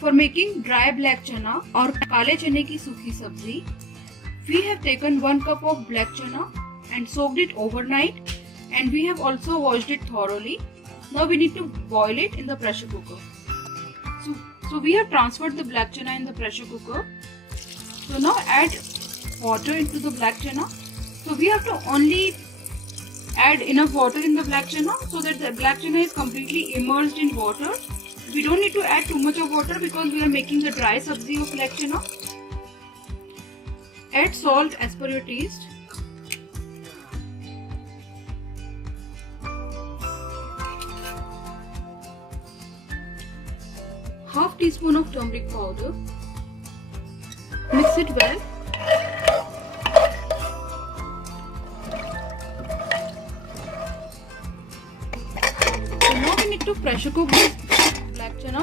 For making dry black chana or kale chane ki सूखी sabzi, we have taken 1 cup of black chana and soaked it overnight, and we have also washed it thoroughly. Now we need to boil it in the pressure cooker. So we have transferred the black chana in the pressure cooker. So now add water into the black chana. So we have to only add enough water in the black chana so that the black chana is completely immersed in water. We don't need to add too much of water because we are making the dry sabzi of black chana. Add salt as per your taste. Half teaspoon of turmeric powder. Mix it well. So now we need to pressure cook this black chana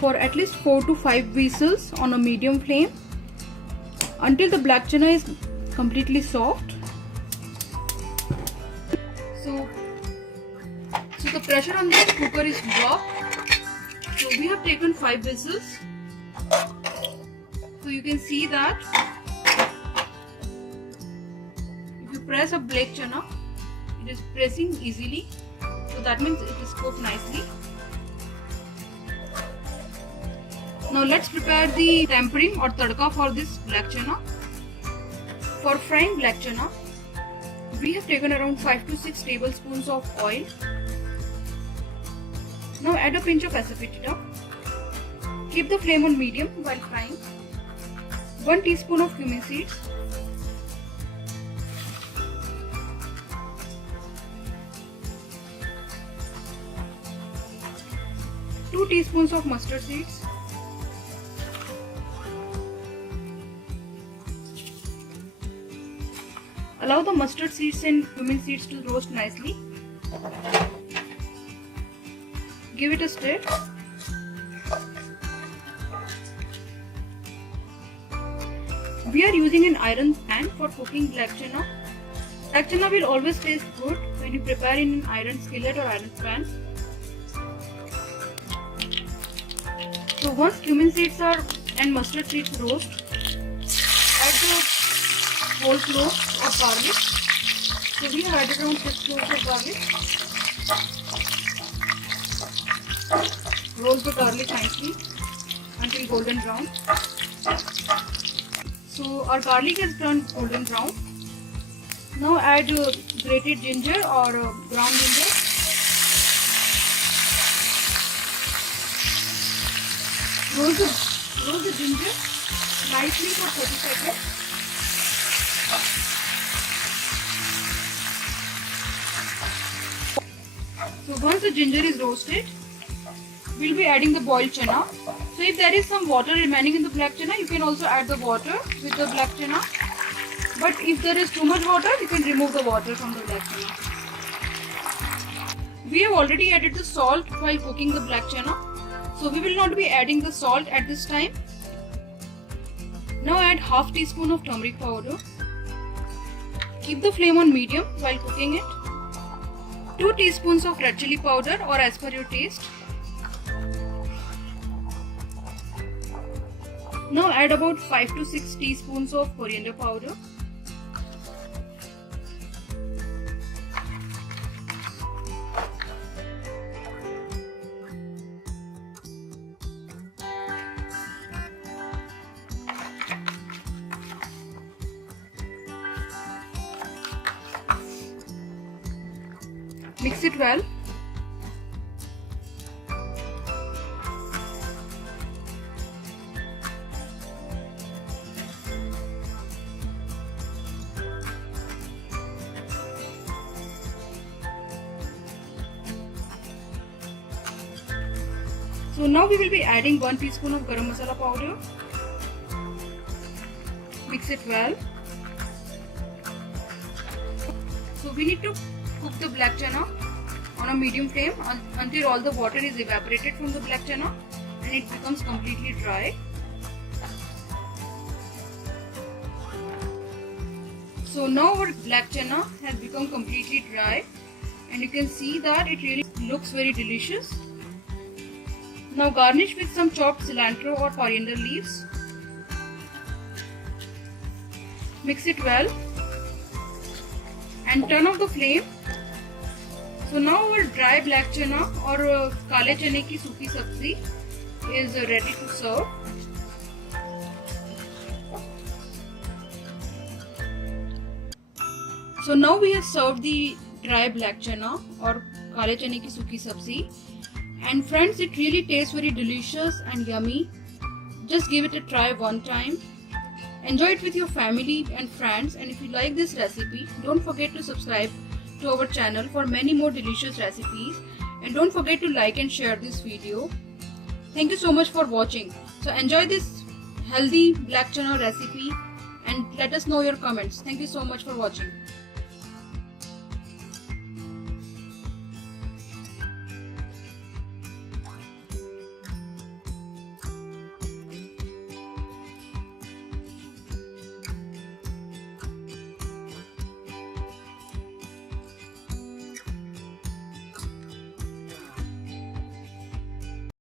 for at least 4 to 5 whistles on a medium flame until the black chana is completely soft. So the pressure on this cooker is blocked. So we have taken 5 whistles. So you can see that if you press a black chana, it is pressing easily. So that means it is cooked nicely. Now let's prepare the tempering or tadka for this black chana. For frying black chana, we have taken around 5 to 6 tablespoons of oil. Now add a pinch of asafoetida. Keep the flame on medium while frying. 1 teaspoon of cumin seeds. Two teaspoons of mustard seeds. Allow the mustard seeds and cumin seeds to roast nicely. Give it a stir. We are using an iron pan for cooking black chana. Black chana will always taste good when you prepare in an iron skillet or iron pan. So once cumin seeds and mustard seeds roast, add the whole cloves of garlic. So we have added around 6 cloves of garlic. Roll the garlic nicely until golden brown. So our garlic has turned golden brown. Now add grated ginger or ground ginger. Roll the ginger nicely for 30 seconds. So once the ginger is roasted, we'll be adding the boiled chana. So if there is some water remaining in the black chana, you can also add the water with the black chana. But if there is too much water, you can remove the water from the black chana. We have already added the salt while cooking the black chana. So we will not be adding the salt at this time. Now add half teaspoon of turmeric powder. Keep the flame on medium while cooking it. 2 teaspoons of red chili powder or as per your taste. Now add about 5 to 6 teaspoons of coriander powder. Mix it well. So now we will be adding 1 teaspoon of garam masala powder. Mix it well. So we need to cook the black chana on a medium flame until all the water is evaporated from the black chana and it becomes completely dry. So now our black chana has become completely dry and you can see that it really looks very delicious. Now garnish with some chopped cilantro or coriander leaves. Mix it well and turn off the flame. So now our dry black chana or kale chane ki सूखी sabzi is ready to serve. So now we have served the dry black chana or kale chane ki सूखी sabzi, and friends, it really tastes very delicious and yummy. Just give it a try one time. Enjoy it with your family and friends, and if you like this recipe, don't forget to subscribe to our channel for many more delicious recipes, and don't forget to like and share this video. Thank you so much for watching. So enjoy this healthy black chana recipe and let us know your comments. Thank you so much for watching.